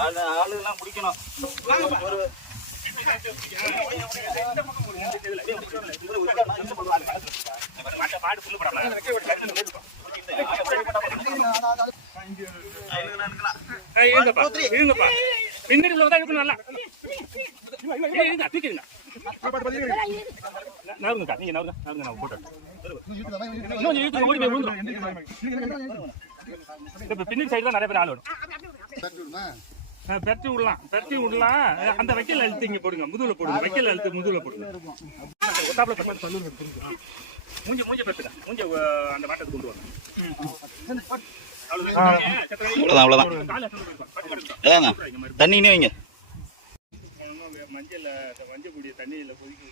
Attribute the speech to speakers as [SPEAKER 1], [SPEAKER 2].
[SPEAKER 1] ஆளுலாம் முடிக்கணும் ஒரு
[SPEAKER 2] மாடு புல்லு போடாம பின்னாடி நல்லா இருங்க நவருங்கக்கா நீங்க நவருங்க நவருங்க நான் போட்டேன் இன்னும் இழுத்து ஓடி போய் பின்னாடி சைடு தான் நிறைய பேர் ஆள் வரும் விடலாம் பெரட்டி விடலாம் அந்த வைக்கல் அழுத்து இங்கே போடுங்க முதுகுல போடுங்க வைக்கல் அழுத்து முதுகுல போடுங்க மூஞ்சி மூஞ்சி மூஞ்சி அந்த மாட்டத்துக்கு கொண்டு வாங்க.
[SPEAKER 1] அவ்வளோதான் அவ்வளோதான்
[SPEAKER 2] மஞ்சள் மஞ்சள் கூடிய தண்ணியில கொதிக்க